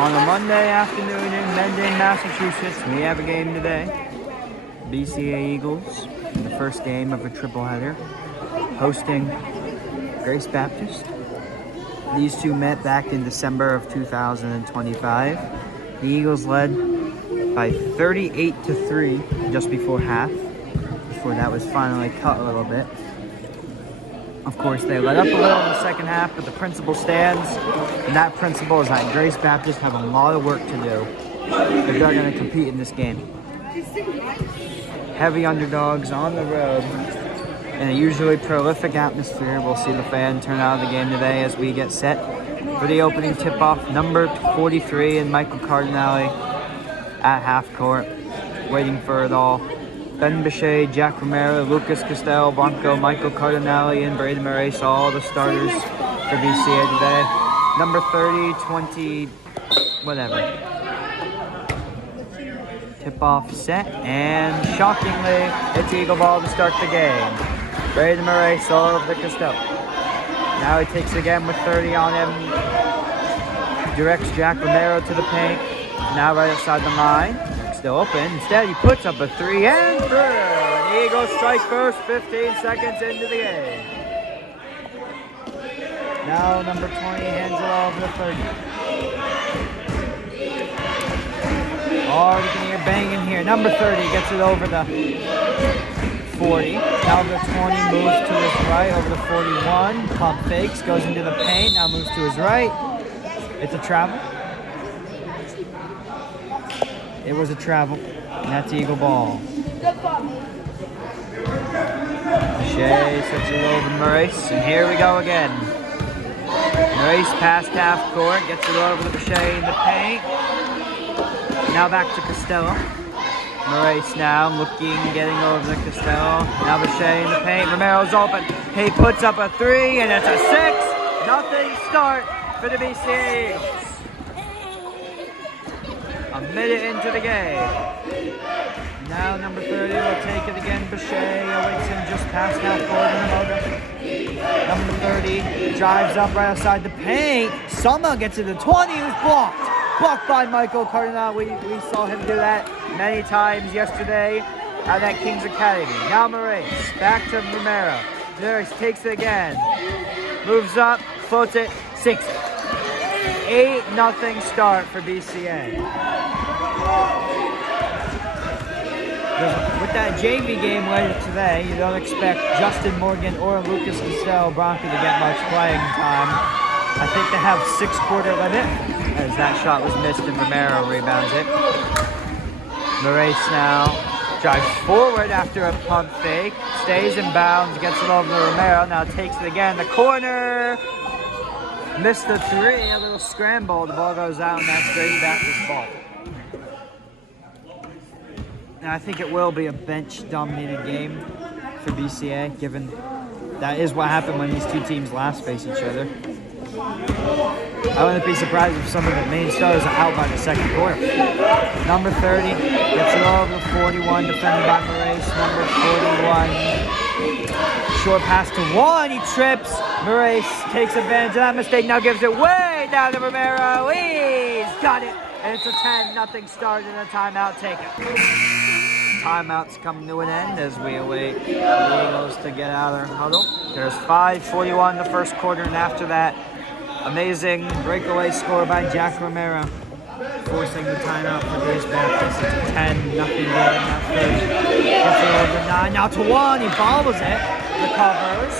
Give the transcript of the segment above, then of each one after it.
On a Monday afternoon in Mendon, Massachusetts, we have a game today. BCA Eagles in the first game of a triple header, hosting Grace Baptist. These two met back in December of 2025. The Eagles led by 38-3 just before half, before that was finally cut a little bit. Of course, they let up a little in the second half, but the principle stands, and that principle is that Grace Baptist have a lot of work to do if they're going to compete in this game. Heavy underdogs on the road in a usually prolific atmosphere. We'll see the fan turn out of the game today as we get set for the opening tip-off. Number 43 and Michael Cardinale at half court, waiting for it all. Ben BCA, Jack Romero, Lucas Costello, Blanco, Michael Cardinale, and Braden Moraes, all the starters for BCA today. Number 30, 20, whatever. Tip-off set, and shockingly, it's Eagle ball to start the game. Braden Moraes all over the Costello. Now he takes it again with 30 on him. Directs Jack Romero to the paint. Now right outside the line. Still open. Instead, he puts up a three and through. And the Eagles strike first 15 seconds into the game. Now number 20 hands it over to 30. Oh, you can hear banging here. Number 30 gets it over the 40. Now the 20 moves to his right over the 41. Pump fakes, goes into the paint. Now moves to his right. It's a travel. It was a travel, and that's Eagle ball. Shea sets it over Moraes, and here we go again. Moraes past half court, gets it over to Shea in the paint. Now back to Costello. Moraes now looking, getting over to Costello. Now Shea in the paint. Romero's open. He puts up a three, and it's a 6-0 start for the BCA Eagles. A minute into the game. Now number 30 will take it again. Boucher awaits him just past half court. Number 30 drives up right outside the paint. Summer gets to the 20. Who's blocked? Blocked by Michael Cardinale. We saw him do that many times yesterday at that Kings Academy. Now Moraes back to Romero. Moraes takes it again. Moves up, floats it, sinks it. 8-0 start for BCA. With that JV game later today, you don't expect Justin Morgan or Lucas Costello Bronco to get much playing time. I think they have 6-quarter limit, as that shot was missed and Romero rebounds it. Moraes now drives forward after a pump fake, stays in bounds, gets it over to Romero, now takes it again, the corner. Missed the three, a little scramble, the ball goes out, and that's Grace Baptist ball. Now I think it will be a bench-dominated game for BCA, given that is what happened when these two teams last faced each other. I wouldn't be surprised if some of the main stars are out by the second quarter. Number 30 gets it over to 41, defended by Moraes. Number 41, short pass to 1, he trips. Moraes takes advantage of that mistake, now gives it way down to Romero. He's got it, and it's a 10-0 start and a timeout taken. Timeout's coming to an end as we await the Eagles to get out of their huddle. There's 5:41 in the first quarter, and after that, amazing breakaway score by Jack Romero, forcing the timeout for Grace Baptist. It's a 10-0 game after. Gets it over 9, now to 1, he bobbles it, recovers.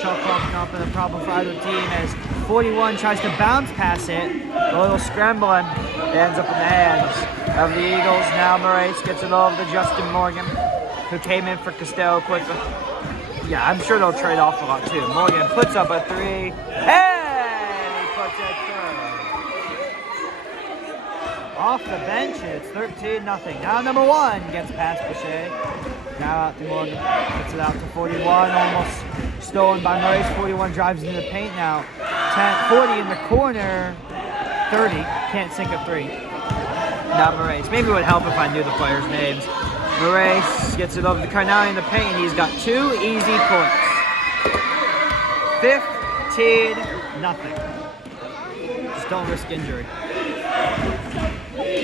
Shot clock up and a problem for either team as 41 tries to bounce pass it. A little scrambling, it ends up in the hands of the Eagles. Now Moraes gets it over to Justin Morgan, who came in for Costello quickly. Yeah, I'm sure they'll trade off a lot too. Morgan puts up a three, and he puts it through. Off the bench, it's 13-0. Now number 1 gets past Boucher. Now out to Morgan, gets it out to 41, almost stolen by Moraes. 41 drives into the paint now. 40 in the corner. 30 can't sink a three. Now Moraes. Maybe it would help if I knew the players' names. Moraes gets it over to Cardinale in the paint. He's got 2 easy points. 15-0. Just don't risk injury.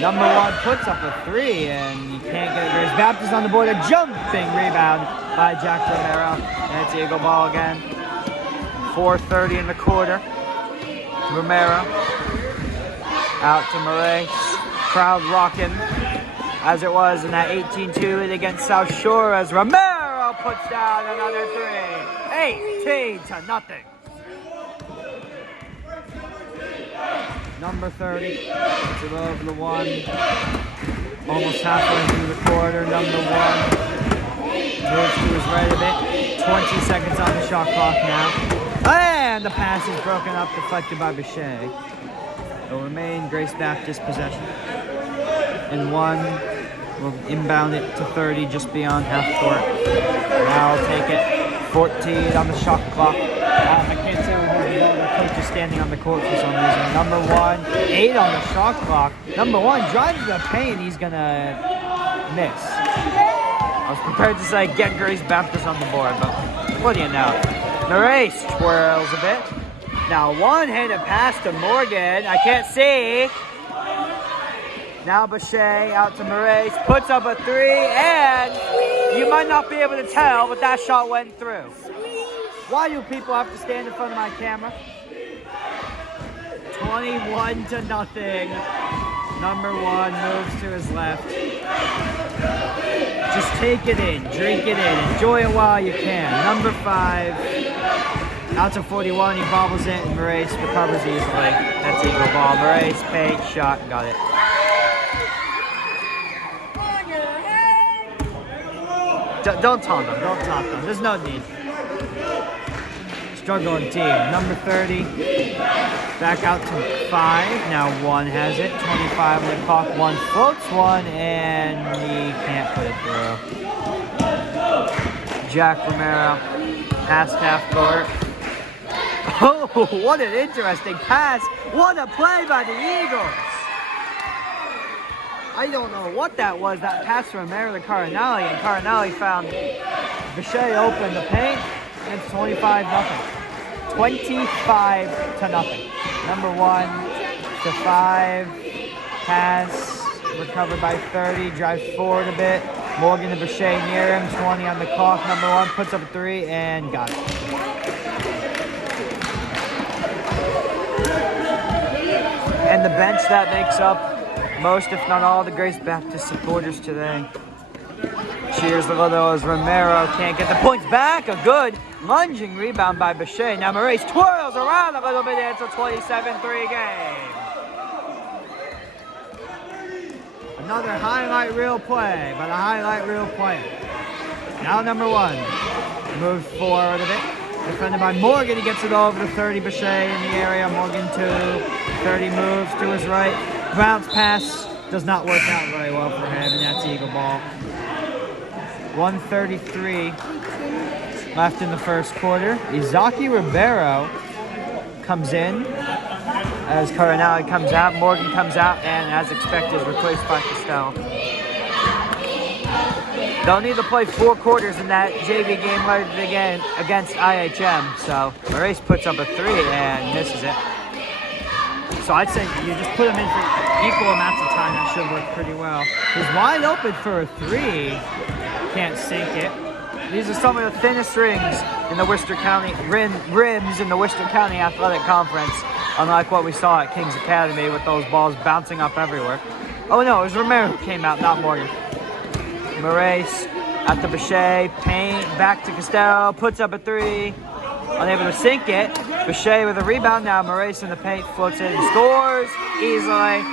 Number 1 puts up a 3, and you can't get it. Grace Baptist on the board. A jumping rebound by Jack Romero. And it's Eagle ball again. 4:30 in the quarter. Romero out to Moraes. Crowd rocking as it was in that 18-2 lead against South Shore as Romero puts down another 3. 18-0. Number 30, it's above the 1, almost halfway through the quarter. Number 1 moves to his right a bit. 20 seconds on the shot clock now. And the pass is broken up, deflected by BCA. It'll remain Grace Baptist possession. And 1 will inbound it to 30 just beyond half court. Now I'll take it. 14 on the shot clock. I can't say the coach is standing on the court for some reason. Number 1, 8 on the shot clock. Number 1 drives to the paint. He's gonna miss. I was prepared to say get Grace Baptist on the board, but what do you know? Moraes twirls a bit. Now one-handed pass to Morgan. I can't see. Now BCA out to Moraes. Puts up a 3, and you might not be able to tell, but that shot went through. Why do people have to stand in front of my camera? 21-0. Number 1 moves to his left. Just take it in, drink it in, enjoy it while you can. Number 5, out to 41, he bobbles it, and Moraes recovers easily. That's Eagle ball. Moraes, paint, shot, got it. Don't taunt them, don't taunt them. There's no need. Struggling team. Number 30, back out to 5. Now 1 has it. 25 on the clock. 1 floats 1, and he can't put it through. Jack Romero, past half court. Oh, what an interesting pass. What a play by the Eagles. I don't know what that was. That pass from Romero to Carinelli, and Carinelli found BCA open the paint. It's 25-0. 25-0. Number 1 to 5. Pass recovered by 30. Drives forward a bit. Morgan to BCA near him. 20 on the clock. Number 1 puts up a 3 and got it. And the bench that makes up most, if not all, the Grace Baptist supporters today. Cheers a little as Romero can't get the points back. A good lunging rebound by BCA. Now Moraes twirls around a little bit. It's a 27-3 game. Another highlight reel play by the highlight reel player. Now number 1 moves forward a bit. Defended by Morgan. He gets it over to 30. BCA in the area. Morgan 2. 30 moves to his right. Bounce pass does not work out very well for him, and that's Eagle ball. 1:33 left in the first quarter. Izaki Ribeiro comes in as Carinelli comes out. Morgan comes out, and as expected, is replaced by Costello. They'll need to play 4 quarters in that JV game later again against IHM. So Moraes puts up a 3 and misses it. So I'd say you just put him in for equal amounts of time. That should work pretty well. He's wide open for a 3. Can't sink it. These are some of the thinnest rings in the Worcester County rims in the Worcester County Athletic Conference. Unlike what we saw at Kings Academy with those balls bouncing up everywhere. Oh no, it was Romero who came out, not Morgan. Moraes at the BCA, paint, back to Costello, puts up a 3. Unable to sink it. BCA with a rebound now. Moraes in the paint, floats in, scores easily.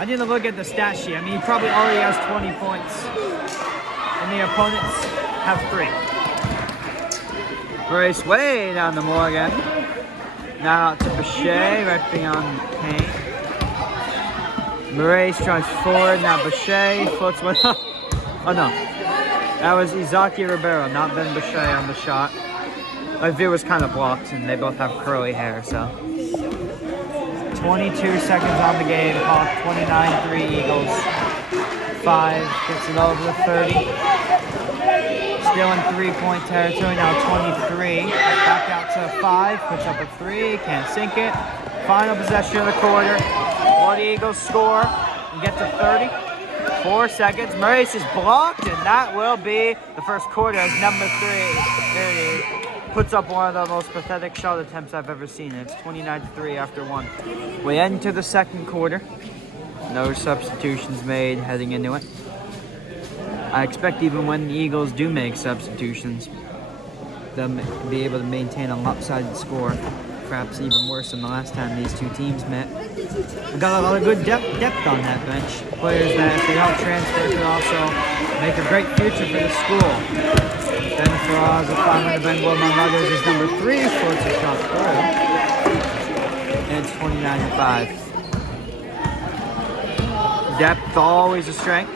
I didn't look at the stat sheet. I mean, he probably already has 20 points. And the opponents have 3. Moraes way down to Morgan. Now out to BCA, right beyond the paint. Moraes drives forward. Now BCA floats one up. Oh no. That was Izaki Ribeiro, not Ben BCA on the shot. My view was kind of blocked, and they both have curly hair, so. 22 seconds on the game clock, 29-3 Eagles. 5 gets it over to 30. Still in 3-point territory, now 23. Back out to 5, puts up a 3, can't sink it. Final possession of the quarter. Will the Eagles score and get to 30? 4 seconds. Maurice is blocked, and that will be the first quarter as number 3 puts up one of the most pathetic shot attempts I've ever seen. It's 29-3 after 1. We enter the second quarter. No substitutions made heading into it. I expect even when the Eagles do make substitutions, they'll be able to maintain a lopsided score. Perhaps even worse than the last time these two teams met. We've got a lot of good depth on that bench. Players that, if they don't transfer, could also make a great future for the school. Ben Faraz, a fireman of Bengal, among others, is number 3, floats a shot through. And it's 29-5. Depth always a strength.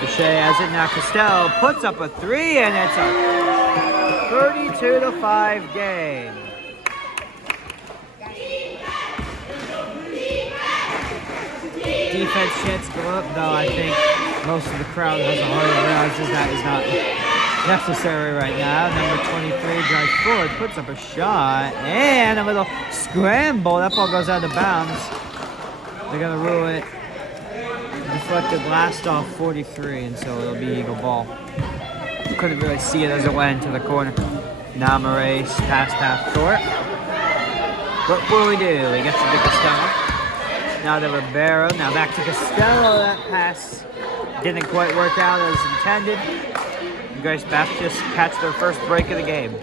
Bichet has it now. Costello puts up a 3, and it's a 32-5 game. Defense chance go up, though I think most of the crowd has already realizes that is not necessary right now. Number 23 drives forward, puts up a shot, and a little scramble. That ball goes out of bounds. They're going to rule it deflected last off 43, and so it'll be Eagle ball. Couldn't really see it as it went into the corner. Now Maurice past half court. What will we do? He gets it to Costello. Now to Ribeiro. Now back to Costello. That pass didn't quite work out as intended. Grace Baptist catch their first break of the game.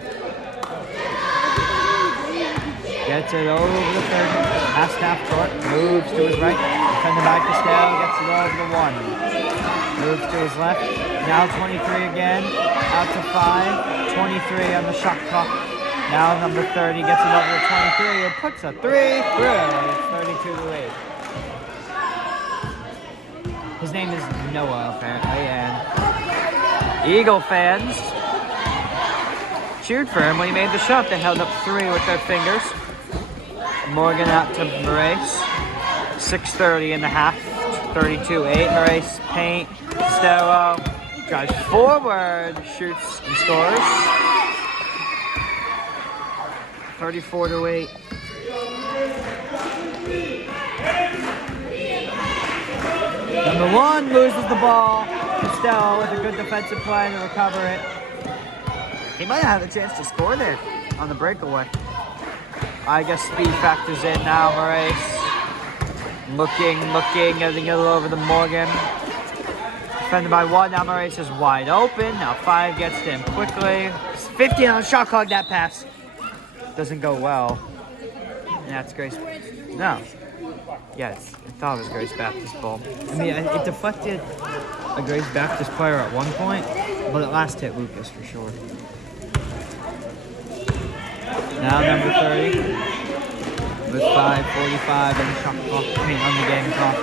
Gets it over the third. Past half court. Moves to his right. Defended by Costello. Gets it over the 1. Moves to his left. Now 23 again. Out to 5. 23 on the shot clock. Now number 30 gets it over to 23 and puts a 3 through. It's 32-8. His name is Noah, apparently, and Eagle fans cheered for him when he made the shot. They held up 3 with their fingers. Morgan out to Maurice. 6:30 in the half. 32-8. Maurice paint. Costello drives forward, shoots and scores. 34-8. Number 1 loses the ball. Costello with a good defensive play to recover it. He might have had a chance to score there on the breakaway. I guess speed factors in now. Maurice looking, getting a little over the Morgan. Defended by 1. Now Maurice is wide open. Now 5 gets to him quickly. 15 on the shot clock. That pass doesn't go well. And that's Grace. No. Yes, I thought it was Grace Baptist ball. I mean, it deflected a Grace Baptist player at one point, but it last hit Lucas for sure. Now number 30 with 5:45 on the shot clock. I mean, on the game clock.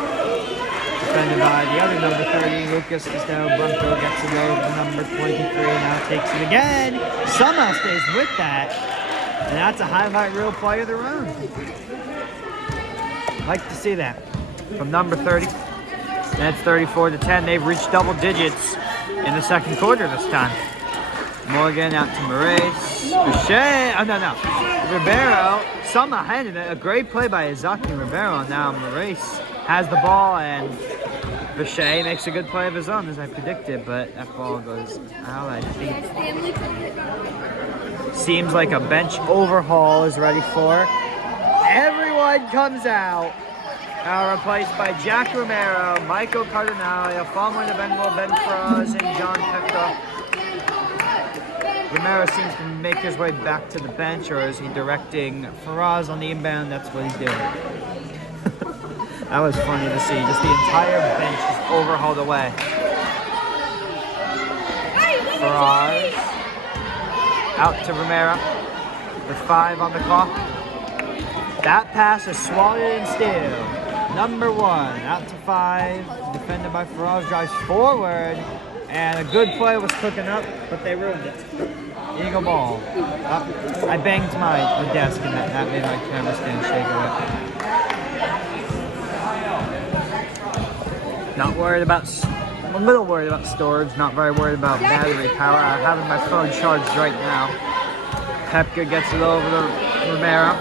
Defended by the other number 30, Lucas Costello. Bronco gets it over to number 23. Now takes it again. Somehow stays with that. And that's a highlight reel play of their own. Like to see that. From number 30. And it's 34-10. They've reached double digits in the second quarter this time. Morgan out to Maurice. Bichet. Oh, no. Ribeiro somehow handed it. A great play by Izaki Ribeiro. Now Maurice has the ball, and Bichet makes a good play of his own, as I predicted, but that ball goes out, I think. Seems like a bench overhaul is ready for. Everyone comes out. Now replaced by Jack Romero, Michael Cardinale, Alfonso de Bengal, Ben Faraz, and John Pekka. Romero seems to make his way back to the bench, or is he directing Faraz on the inbound? That's what he's doing. That was funny to see. Just the entire bench is overhauled away. Faraz out to Romero with 5 on the clock. That pass is swatted and still. Number 1 out to 5. Defended by Faraz, drives forward. And a good play was cooking up, but they ruined it. Eagle ball. I banged my desk, and that made my camera stand shake a bit. Not worried about, I'm a little worried about storage, not very worried about battery power. I'm having my phone charged right now. Pepka gets it over to Romero.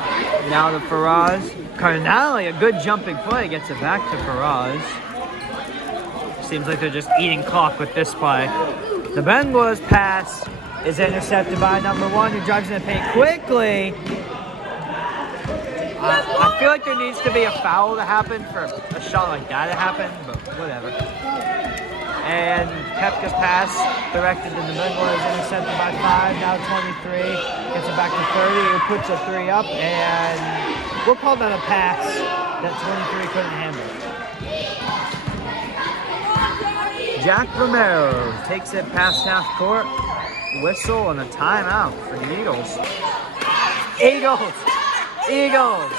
Now to Faraz. Cardinale, a good jumping play, gets it back to Faraz. Seems like they're just eating clock with this play. The Bengals pass is intercepted by number 1, who drives in the paint quickly. I feel like there needs to be a foul to happen for a shot like that to happen, but whatever. And Koepka's pass directed to the Bengals is intercepted by 5, now 23. Gets it back to 30, who puts a 3 up, and we'll call that a pass that 23 couldn't handle. Jack Romero takes it past half court. Whistle and a timeout for the Eagles. Eagles! Eagles!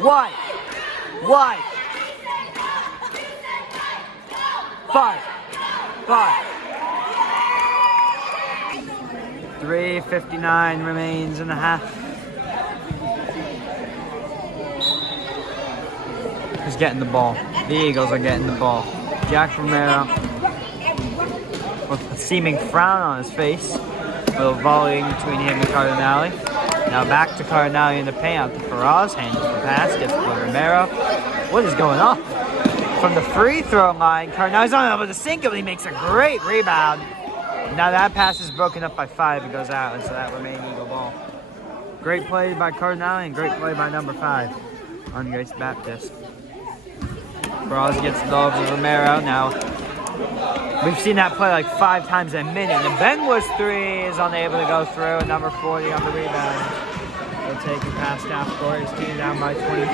White! 5. 3:59 remains in the half. Who's getting the ball? The Eagles are getting the ball. Jack Romero with a seeming frown on his face. A little volleying between him and Cardinale. Now back to Cardinale in the paint, out to Faraz, handles the pass, gets to Romero. What is going on? From the free throw line, Cardinale's not able to sink it, but he makes a great rebound. Now that pass is broken up by 5 and goes out, and so that remains Eagle ball. Great play by Cardinale and great play by number 5 on Grace Baptist. Faraz gets it over to Romero. Now, we've seen that play like 5 times a minute. The Bengals 3 is unable to go through. Number 40 on the rebound. They'll take it past half court. His team down by 24 with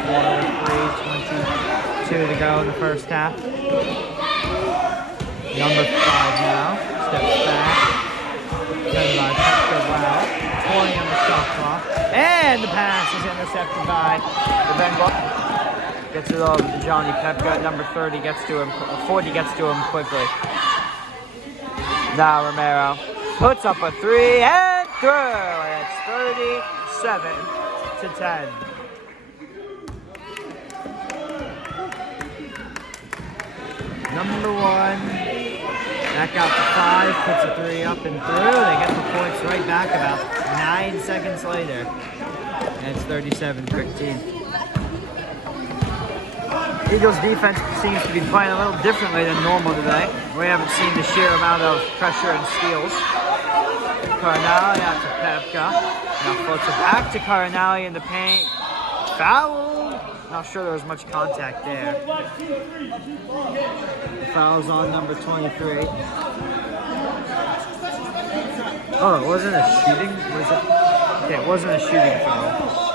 3:22 to go in the first half. Number 5 now steps back. Defended by Koepka. Wow. 20 on the shot clock. And the pass is intercepted by the Bengals. Gets it over to Johnny Koepka. Number 30 gets to him. 40 gets to him quickly. Now Romero puts up a 3 and through. And it's 37-10. Number 1 back out to 5, puts a 3 up and through. They get the points right back about 9 seconds later. And it's 37-13. Eagles defense seems to be playing a little differently than normal today. We haven't seen the sheer amount of pressure and steals. Cardinale out to Koepka. Now floats it back to Cardinale in the paint. Foul! Not sure there was much contact there. The foul's on number 23. Oh, it wasn't a shooting? Was it? Okay, it wasn't a shooting foul.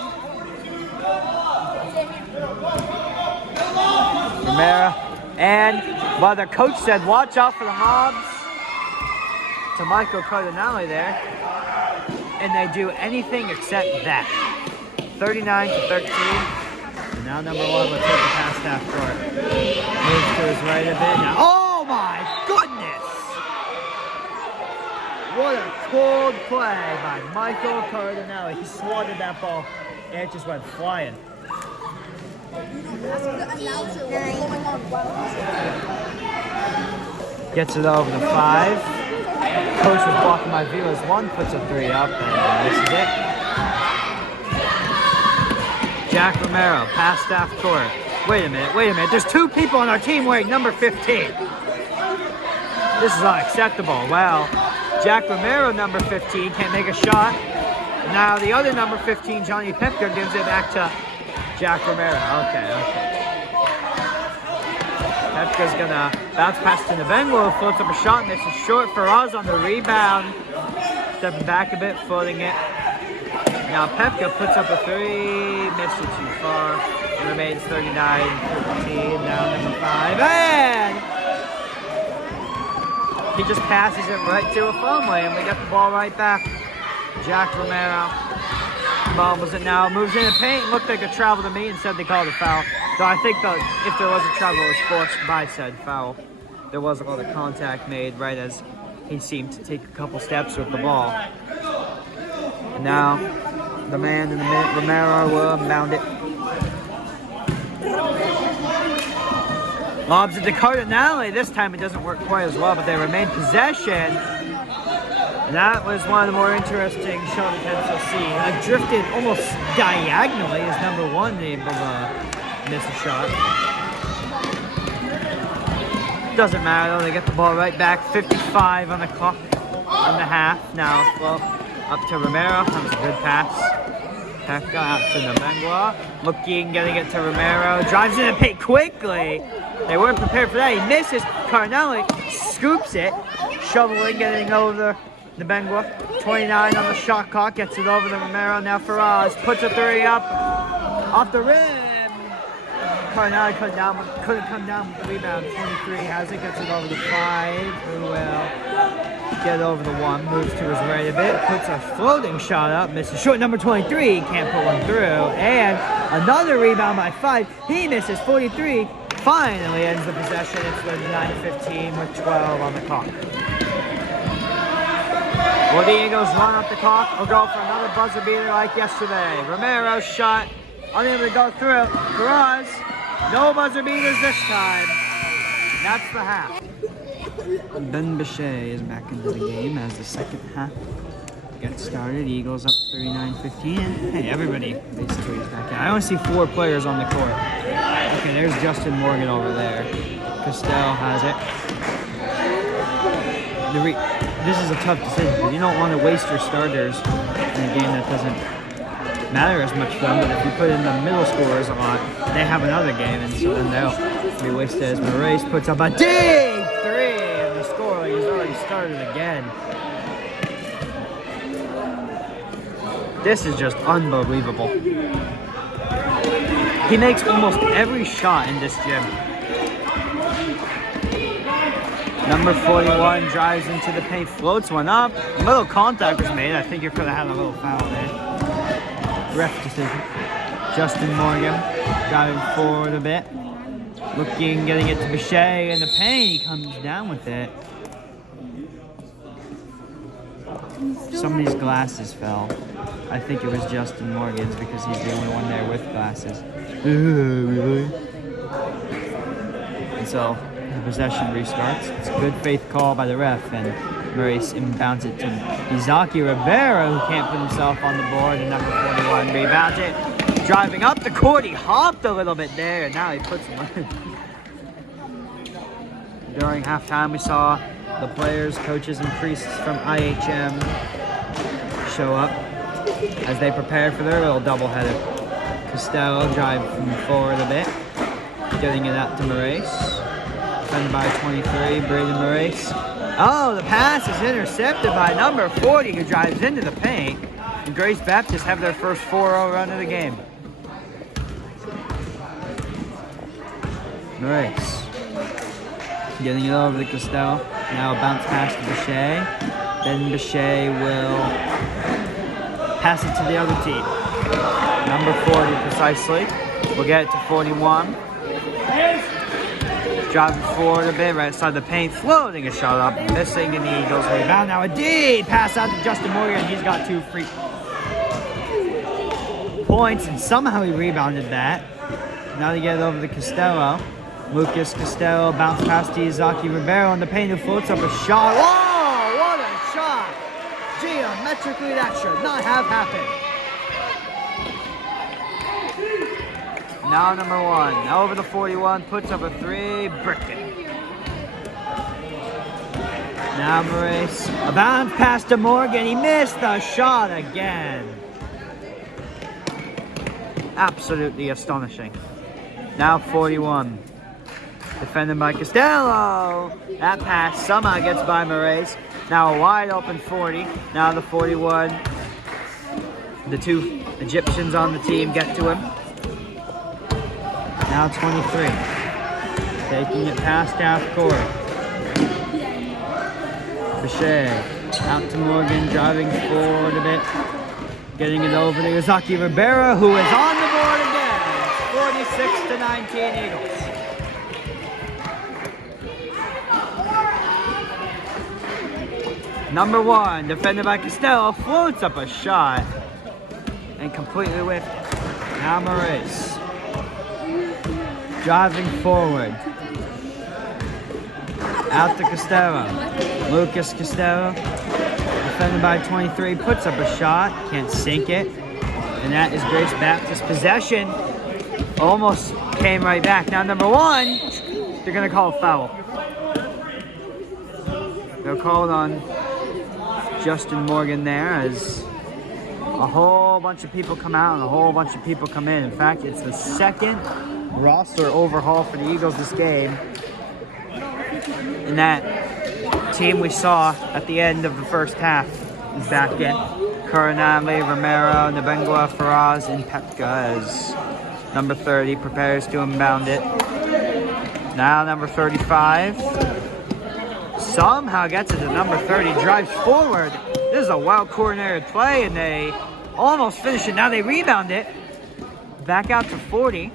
Romero, and well, the coach said, watch out for the mobs to Michael Cardinale there, and they do anything except that. 39-13. And now number 1 will take it past half court. Moves to his right a bit now. Oh my goodness! What a cold play by Michael Cardinale. He swatted that ball, and it just went flying. Gets it over to 5. Coach was blocking my view as 1 puts a 3 up, and this is it. Jack Romero, past half court. Wait a minute. There's 2 people on our team wearing number 15. This is unacceptable. Well, Jack Romero, number 15, can't make a shot. And now the other number 15, Johnny Koepka, gives it back to Jack Romero. Okay. Koepka's gonna bounce past to the Bengals, floats up a shot, misses short. Faraz on the rebound. Stepping back a bit, floating it. Now Koepka puts up a 3, missed it too far. It remains 39-15. Now number 5, and he just passes it right to a Fomley, and we get the ball right back. Jack Romero bobbles it now, moves in the paint, looked like a travel to me, and said they called a foul. So I think that if there was a travel, it was forced by said foul. There was a lot of contact made right as he seemed to take a couple steps with the ball. And now the man in the middle, Romero, will mound it. Lobs it to Cardinale. This time it doesn't work quite as well, but they remain possession. And That was one of the more interesting shot attempts you'll see. Like drifted almost diagonally as number 1 able to miss a shot. Doesn't matter though, they get the ball right back. 55 on the clock in the half. Now well, up to Romero, that was a good pass. Pekka out to Nabengwa. Looking, getting it to Romero. Drives in the paint quickly. They weren't prepared for that. He misses. Carnelli scoops it. Shoveling, getting over Nabengwa. 29 on the shot clock. Gets it over to Romero. Now Faraz puts a 3 up. Off the rim. Carnelli couldn't come down with the rebound. 23 has it. Gets it over to 5. Who will get over the 1. Moves to his right a bit. Puts a floating shot up. Misses short. Number 23. Can't put one through. And another rebound by 5. He misses 43. Finally ends the possession. It's 39-15 with 12 on the clock. Will the Eagles run up the clock or go for another buzzer beater like yesterday? Romero's shot, unable to go through. For us, no buzzer beaters this time. That's the half. Ben Bichet is back into the game as the second half gets started. Eagles up 39-15. Hey, everybody basically is back in. I only see 4 players on the court. Okay, there's Justin Morgan over there. Castell has it. This is a tough decision because you don't want to waste your starters in a game that doesn't matter as much for them. But if you put in the middle scorers a lot, they have another game, and so then they'll be wasted as Moraes puts up a big 3, and the score has already started again. This is just unbelievable. He makes almost every shot in this gym. Number 41 drives into the paint, floats one up. A little contact was made. I think you could have had a little foul there. Ref decision. Justin Morgan driving forward a bit. Looking, getting it to Bichet in the paint. He comes down with it. Somebody's glasses fell. I think it was Justin Morgan's because he's the only one there with glasses. Really? And so the possession restarts. It's a good faith call by the ref, and Murray inbounds it to Izaki Rivera, who can't put himself on the board, and number 41 rebounds it. Driving up the court, he hopped a little bit there, and now he puts one. During halftime, we saw the players, coaches, and priests from IHM show up as they prepared for their little doubleheader. Costello driving forward a bit, getting it out to Moraes. Defended by 23, Braden Moraes. Oh, the pass is intercepted by number 40, who drives into the paint. And Grace Baptist have their first 4-0 run of the game. Moraes getting it over to Costello. Now a bounce pass to Bichet. Then Bichet will pass it to the other team. Number 40 precisely. We'll get it to 41. Driving forward a bit, right side the paint, floating a shot up, missing, and the Eagles rebound. Now a D pass out to Justin Morgan. He's got 2 free points, and somehow he rebounded that. Now they get it over to Costello. Lucas Costello bounce past to Izaki Rivera on the paint, who floats up a shot. Whoa, what a shot! Geometrically, that should not have happened. Now number 1, over the 41, puts up a 3, bricked it. Now Moraes, a bounce pass to Morgan, he missed the shot again. Absolutely astonishing. Now 41, defended by Costello. That pass somehow gets by Moraes. Now a wide open 40, now the 41. The 2 Egyptians on the team get to him. Now 23, taking it past half court. Bichet out to Morgan, driving forward a bit, getting it over to Izaki Rivera, who is on the board again. It's 46-19 Eagles. Number 1, defended by Costello, floats up a shot and completely whiffed it. Now Moraes. Driving forward. Out to Costello. Lucas Costello. defended by 23, puts up a shot, can't sink it. And that is Grace Baptist possession. Almost came right back. Now number 1, they're gonna call a foul. They're called on Justin Morgan there as a whole bunch of people come out and a whole bunch of people come in. In fact, it's the second roster overhaul for the Eagles this game. And that team we saw at the end of the first half is back in. Coronale, Romero, Nabengua, Faraz, and Pepka as number 30 prepares to inbound it. Now number 35 somehow gets it to number 30, drives forward. This is a well-coordinated play, and they almost finish it. Now they rebound it. Back out to 40.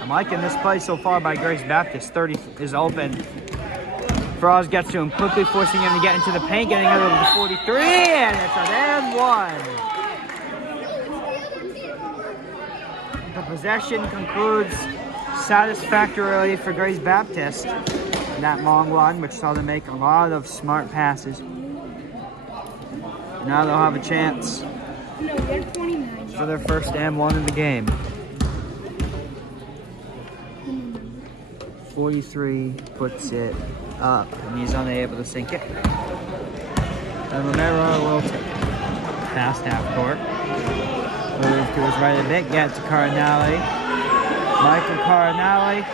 I'm liking this play so far by Grace Baptist. 30 is open. Faraz gets to him quickly, forcing him to get into the paint, getting it over to 43, and it's an and 1. The possession concludes satisfactorily for Grace Baptist. And that long run, which saw them make a lot of smart passes. Now they'll have a chance for their first and 1 in the game. 43 puts it up, and he's unable to sink it. And Romero will take it past half court. Move to his right a bit, get to Coronale. Michael Coronale,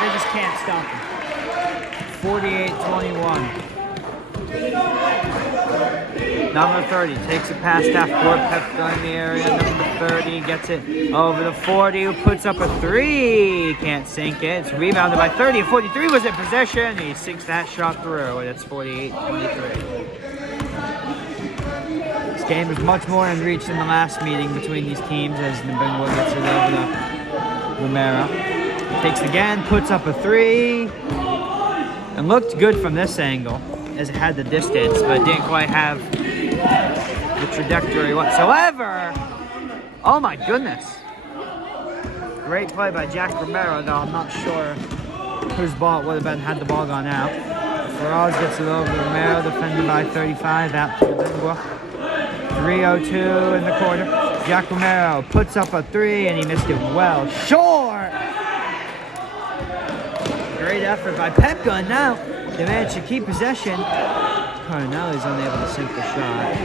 they just can't stop him. 48-21. Number 30 takes it past half court. Pepka in the area. Number 30 gets it over to 40, who puts up a 3. Can't sink it. It's rebounded by 30. 43 was in possession. He sinks that shot through, and it's 48-23. This game is much more in reach than the last meeting between these teams as Nabengua gets it over to Romero. Takes again, puts up a 3. And looked good from this angle as it had the distance, but didn't quite have the trajectory whatsoever. Oh my goodness. Great play by Jack Romero, though I'm not sure whose ball it would have been had the ball gone out. Faraz gets it over to Romero, defended by 35, out to Nabengua. 3:02 in the quarter. Jack Romero puts up a 3, and he missed it well short. Great effort by Pepka, and now they managed to keep possession. Coronale's unable to sink the shot.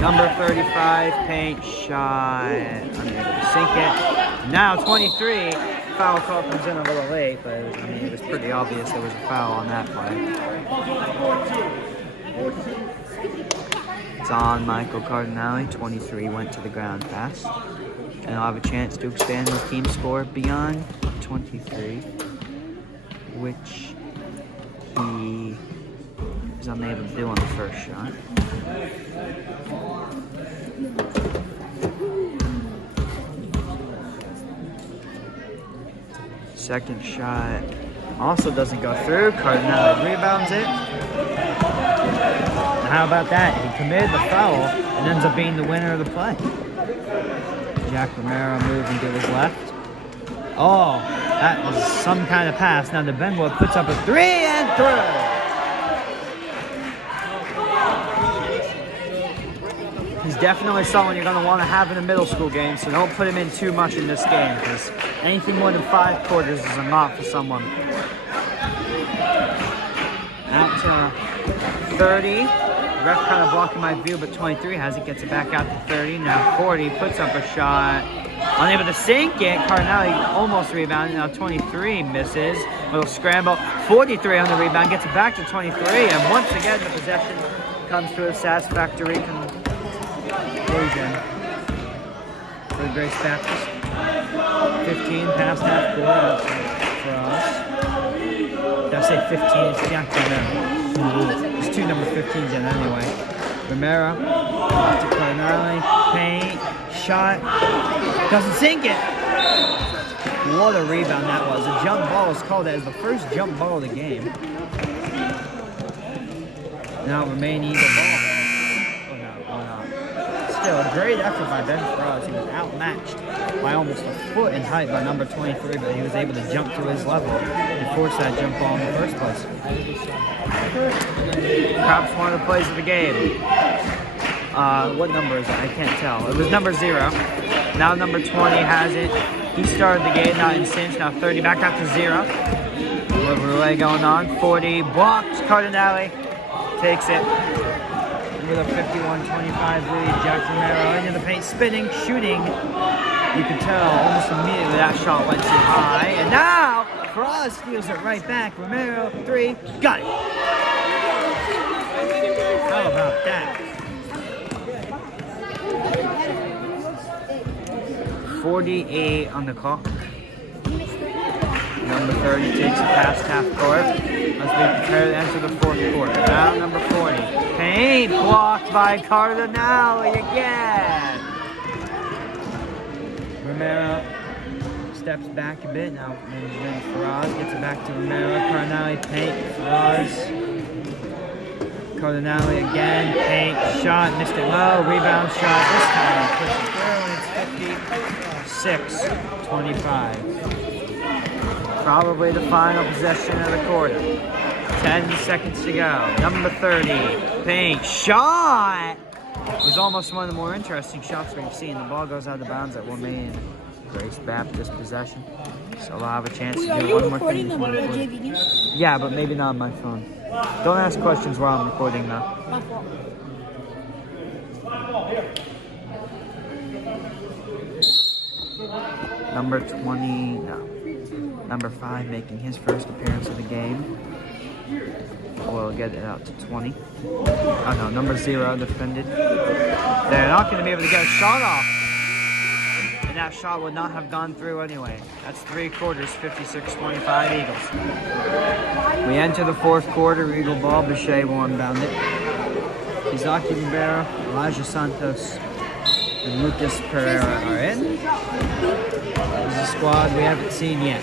Number 35, paint shot, unable to sink it. Now 23, foul call comes in a little late, but it was pretty obvious there was a foul on that play. It's on Michael Coronale. 23 went to the ground pass. And he'll have a chance to expand his team score beyond 23, which he was unable to do on the first shot. Second shot also doesn't go through. Coronale rebounds it. And how about that? He committed the foul and ends up being the winner of the play. Jack Romero moving to his left. Oh, that was some kind of pass. Now Nabengua puts up a 3 and through. He's definitely someone you're going to want to have in a middle school game, so don't put him in too much in this game, because anything more than 5 quarters is a lot for someone. Out to 30. Ref kind of blocking my view, but 23 has it, gets it back out to 30. Now 40 puts up a shot, unable to sink it. Coronale almost rebounded. Now 23 misses. Little scramble. 43 on the rebound, gets it back to 23, and once again the possession comes to a satisfactory conclusion for Grace Baptist. 15 past half court for us. Did I say 15? It's Jack Romero. There's 2 number 15s in anyway. Romero to Coronale, paint, shot, doesn't sink it. What a rebound that was. A jump ball is called as the first jump ball of the game. Now remaining the ball. Oh no. Still a great effort by Ben Faraz. He was outmatched by almost a foot in height by number 23, but he was able to jump to his level and force that jump ball in the first place. Perhaps one of the plays of the game. What number is it? I can't tell. It was number 0. Now number 20 has it. He started the game, now in cinch, now 30, back up to 0. A little relay going on. 40, blocked. Cardinale takes it. With a 51-25 lead, Jack Romero into the paint, spinning, shooting. You can tell almost immediately that shot went too high. And now, Cross steals it right back. Romero, 3, got it. How about that? 48 on the clock. Number 30 takes a past half court as we prepare to enter the fourth quarter. Now number 40. Paint blocked by Cardinale again. Romero steps back a bit. Now then Faraz gets it back to Romero. Cardinale paint. Faraz. Cardinale again. Paint. Shot. Missed it low. Rebound shot. This time puts it through and it's 56-25. Probably the final possession of the quarter. 10 seconds to go. Number 30, paint, shot! It was almost one of the more interesting shots we've seen. The ball goes out of bounds at Womaine. Grace Baptist possession. So they'll have a chance to do one more thing. Yeah, but maybe not on my phone. Don't ask questions while I'm recording though. Number 20, no. Number 5 making his first appearance of the game. We'll get it out to 20. Oh no, number 0 defended. They're not going to be able to get a shot off. And that shot would not have gone through anyway. That's 3 quarters, 56-25 Eagles. We enter the fourth quarter. Eagle ball. BCA will unbound it. Izaki Rivera, Elijah Santos, and Lucas Pereira are in. This is a squad we haven't seen yet.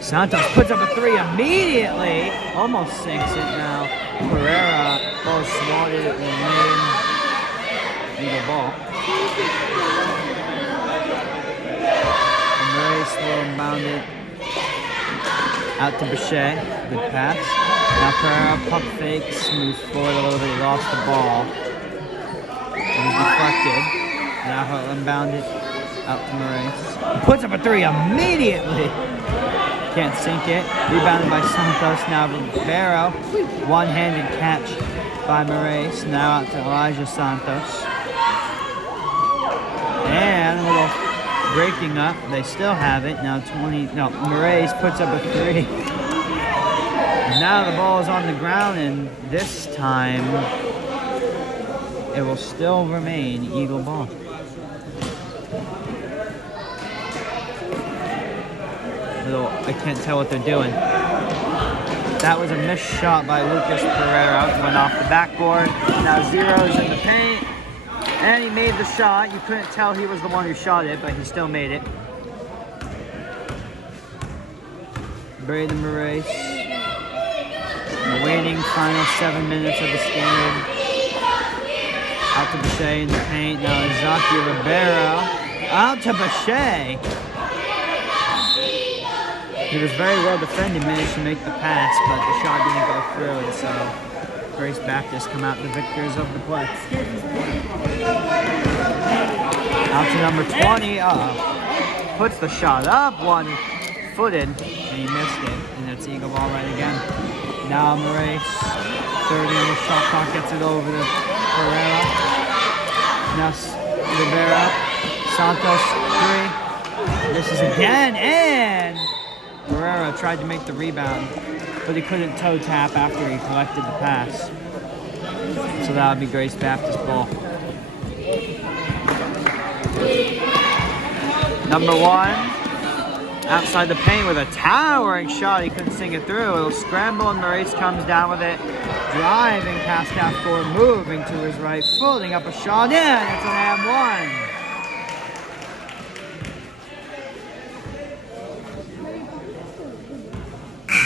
Santos puts up a 3 immediately. Almost sinks it now. Pereira ball swatted at the main Eagle ball. And Race will inbound it out to BCA. Good pass. Now Pereira pump fake, moves forward a little bit. He lost the ball. It was deflected. Now he'll inbound it out to Maurice. He puts up a 3 immediately. Can't sink it. Rebounded by Santos. Now Rivero. One-handed catch by Maurice. Now out to Elijah Santos. And a little breaking up. They still have it. Now Maurice puts up a 3. And now the ball is on the ground, and this time it will still remain Eagle ball. I can't tell what they're doing. That was a missed shot by Lucas Pereira. Went off the backboard. Now 0's in the paint. And he made the shot. You couldn't tell he was the one who shot it, but he still made it. Braden Maurice. Waiting final 7 minutes of this game. Out to BCA in the paint. Now Izaki Rivera. Out to BCA. He was very well defended, managed to make the pass, but the shot didn't go through, and so Grace Baptist come out the victors of the play. Out to number 20, puts the shot up, one-footed, and he missed it, and it's Eagle ball right again. Now Maurice, 30 on the shot clock, gets it over to Pereira. Now Rivera, Santos, 3. This is again, and Pereira tried to make the rebound, but he couldn't toe tap after he collected the pass. So that would be Grace Baptist ball. Number 1, outside the paint with a towering shot. He couldn't sink it through. It'll scramble, and Maurice comes down with it. Driving past half court, moving to his right, folding up a shot in. It's an and 1.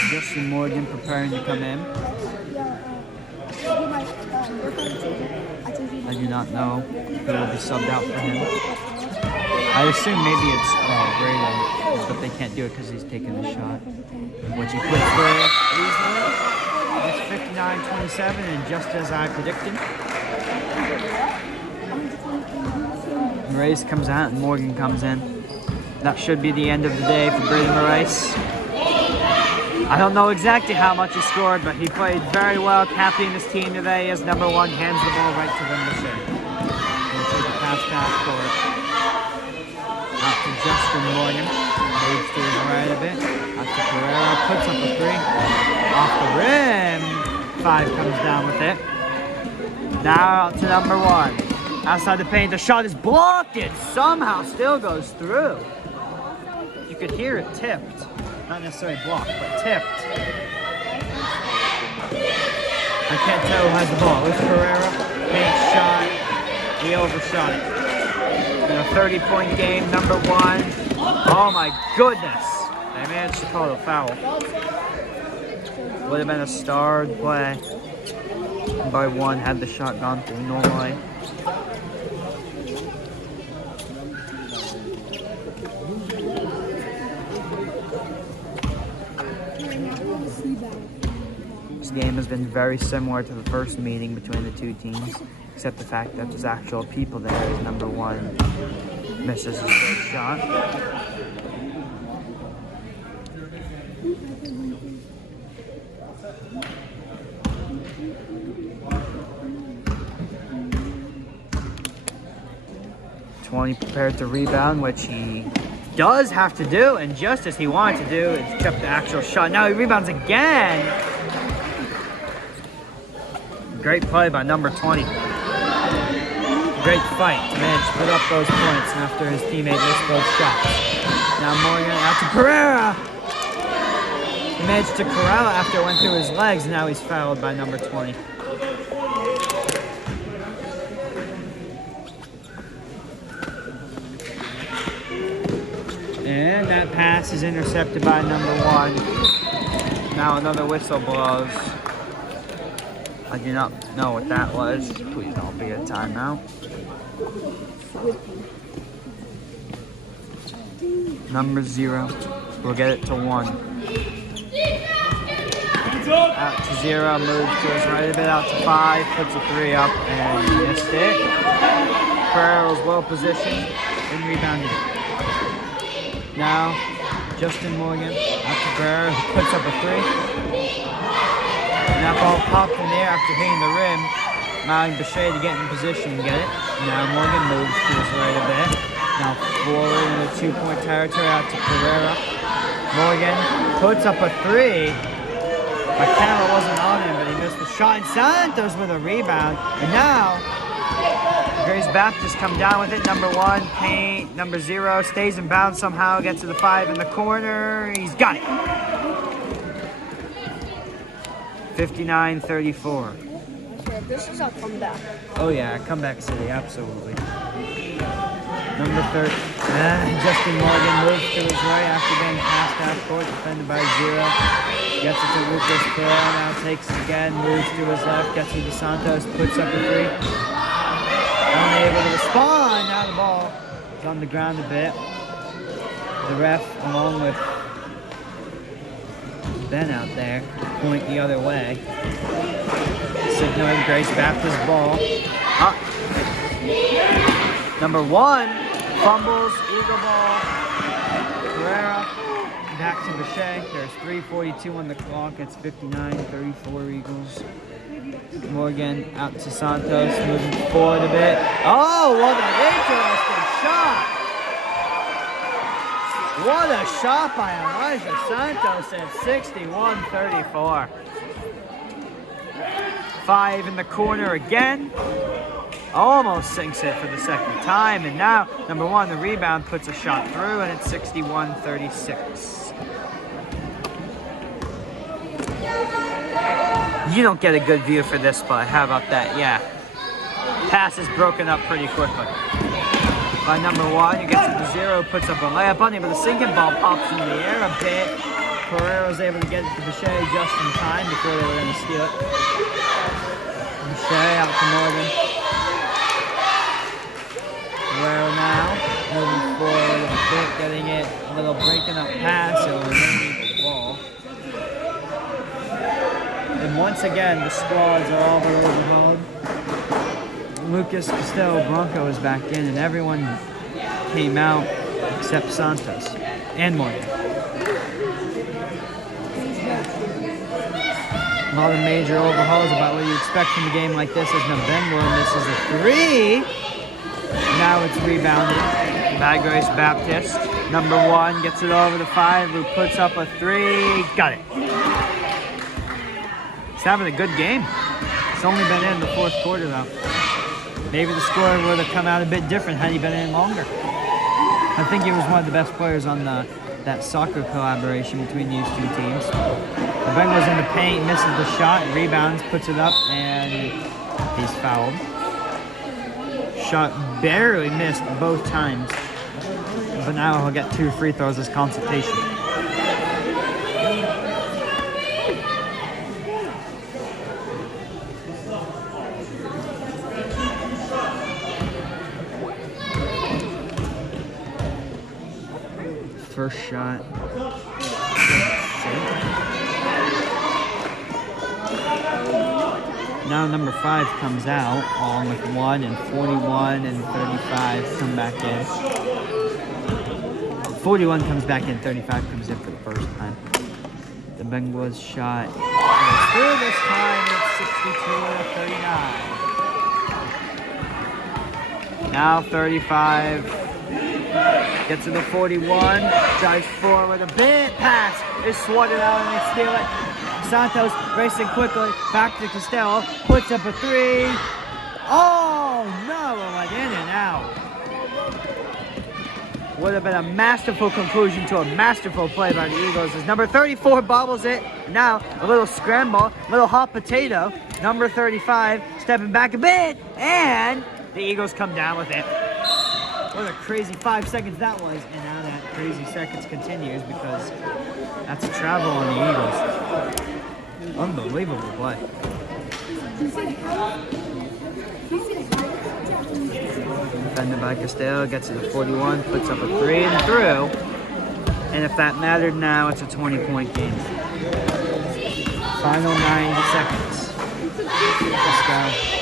Justin Morgan preparing to come in. I do not know who will be subbed out for him. I assume maybe it's Braden, but they can't do it because he's taking the shot. Which he quits for easily. It's 59-27, and just as I predicted. Rice comes out and Morgan comes in. That should be the end of the day for Braden Rice. I don't know exactly how much he scored, but he played very well, captaining his team today as number 1, hands the ball right to them to share. He'll take a pass court. Out to Justin Morgan. Moves to his right a bit. Out to Pereira, puts up a 3. Off the rim. 5 comes down with it. Now out to number 1. Outside the paint, the shot is blocked. It somehow still goes through. You could hear it tipped. Not necessarily blocked, but tipped. I can't tell who has the ball. It was Pereira. Paint shot. He overshot it. In a 30-point game, number 1. Oh my goodness. They managed to call a foul. Would have been a starred play. By 1 had the shot gone through normally. This game has been very similar to the first meeting between the two teams, except the fact that there's actual people there as number 1 misses his shot. Prepared to rebound, which he does have to do, and just as he wanted to do, it's kept the actual shot. Now he rebounds again. Great play by number 20. Great fight to manage to put up those points after his teammate missed both shots. Now Morgan out to Pereira. He managed to corral it after it went through his legs, and now he's fouled by number 20. And that pass is intercepted by number 1. Now another whistle blows. I do not know what that was. Please don't be a timeout. Number 0. We'll get it to 1. Out to 0, moves to his right a bit, out to 5, puts a 3 up and missed it. Pereira was well positioned and rebounded it. Now, Justin Morgan, out to Pereira, who puts up a 3. And that ball popped in the air after hitting the rim, allowing BCA to get in position and get it. Now Morgan moves to his right a bit. Now forward in the 2-point territory, out to Pereira. Morgan puts up a 3. My camera wasn't on him, but he missed the shot. And Santos with a rebound. And now, Grace Baptist come down with it. Number 1, paint. Number 0 stays in bounds somehow. Gets to the 5 in the corner. He's got it. 59-34. Okay, this is a comeback. Oh yeah, comeback city, absolutely. Number 30. Justin Morgan moves to his right after getting past half court, defended by 0. Gets it to Lucas Pereira, now takes it again, moves to his left, gets it to Santos, puts up a 3. Unable to respond. Now the ball is on the ground a bit. The ref, along with Ben out there, point the other way. Signaling Grace Baptist's ball. Up. Number 1 fumbles, eagle ball. Pereira back to BCA. There's 3:42 on the clock. It's 59-34 Eagles. Morgan out to Santos, moving forward a bit. Oh, what an interesting shot! What a shot by Elijah Santos at 61-34. 5 in the corner again. Almost sinks it for the second time. And now, number 1, the rebound puts a shot through, and it's 61-36. You don't get a good view for this play. How about that? Yeah. Pass is broken up pretty quickly. By number 1, he gets it to 0, puts up a layup on him, but the sinking ball pops in the air a bit. Pereira's able to get it to BCA just in time before they were going to steal it. BCA out to Morgan. A little breaking up pass, it will eliminate the ball. And once again, the squads are all overhauled. Lucas Costello Bronco is back in, and everyone came out except Santos and Morgan. A lot of major overhauls about what you expect from a game like this as November misses a 3. Now it's rebounded by Grace Baptist. Number 1 gets it over the 5, who puts up a 3. Got it. He's having a good game. It's only been in the 4th quarter though. Maybe the score would have come out a bit different had he been in longer. I think he was one of the best players on that soccer collaboration between these two teams. The Bengals in the paint, misses the shot, rebounds, puts it up, and he's fouled. Shot barely missed both times, but now he'll get 2 free throws as consultation. First shot. Now number 5 comes out, along with 1 and 41 and 35 come back in. 41 comes back in, 35 comes in for the first time. The Bengals shot goes through this time. It's 62-39. Now 35 gets to the 41, drives forward a bit, pass is swatted out and they steal it. Santos racing quickly, back to Costello, puts up a 3. Oh no, it went in and out. Would have been a masterful conclusion to a masterful play by the Eagles as number 34 bobbles it. Now a little scramble, little hot potato. Number 35 stepping back a bit, and the Eagles come down with it. What a crazy 5 seconds that was, and now that crazy seconds continues because that's a travel on the Eagles. Unbelievable play. Defended by Costello, gets to the 41, puts up a 3 and through. And if that mattered now, it's a 20-point game. Final 90 seconds. Costello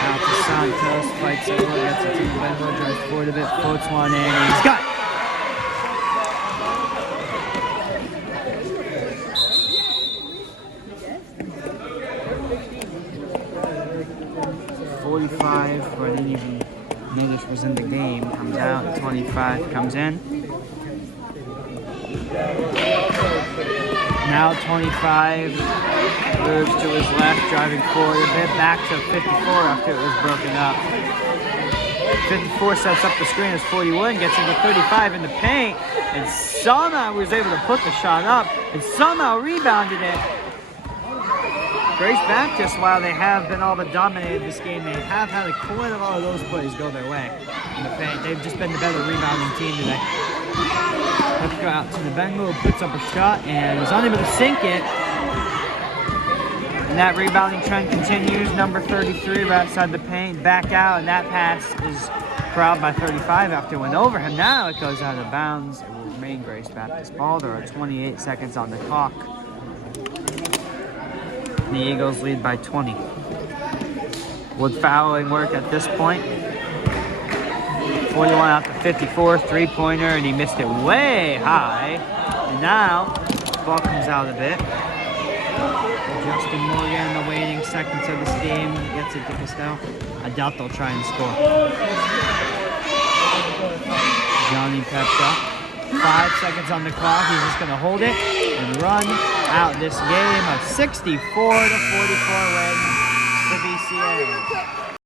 out to Santos, fights it, gets it to Benvo, drives forward a bit, floats one in, and he's got it. 45, who I didn't even notice was in the game, comes out. 25 comes in. Now 25 moves to his left, driving forward a bit, back to 54 after it was broken up. 54 sets up the screen as 41 gets into 35 in the paint, and somehow was able to put the shot up, and somehow rebounded it. Grace Baptist, while they have been all but dominated this game, they have had a quite a lot of those plays go their way in the paint. They've just been the better rebounding team today. Let's go out to the Bengal, puts up a shot and is unable to sink it. And that rebounding trend continues. Number 33 right outside the paint, back out, and that pass is corralled by 35 after it went over him. Now it goes out of bounds. It will remain Grace Baptist ball. There are 28 seconds on the clock. The Eagles lead by 20. With fouling work at this point. 41 out to 54, 3-pointer, and he missed it way high. And now, the ball comes out a bit. Justin Morgan, the waning seconds of this game, gets it to Costello. I doubt they'll try and score. Johnny Pepka. 5 seconds on the clock. He's just going to hold it and run out this game. A 64-44 win for BCA.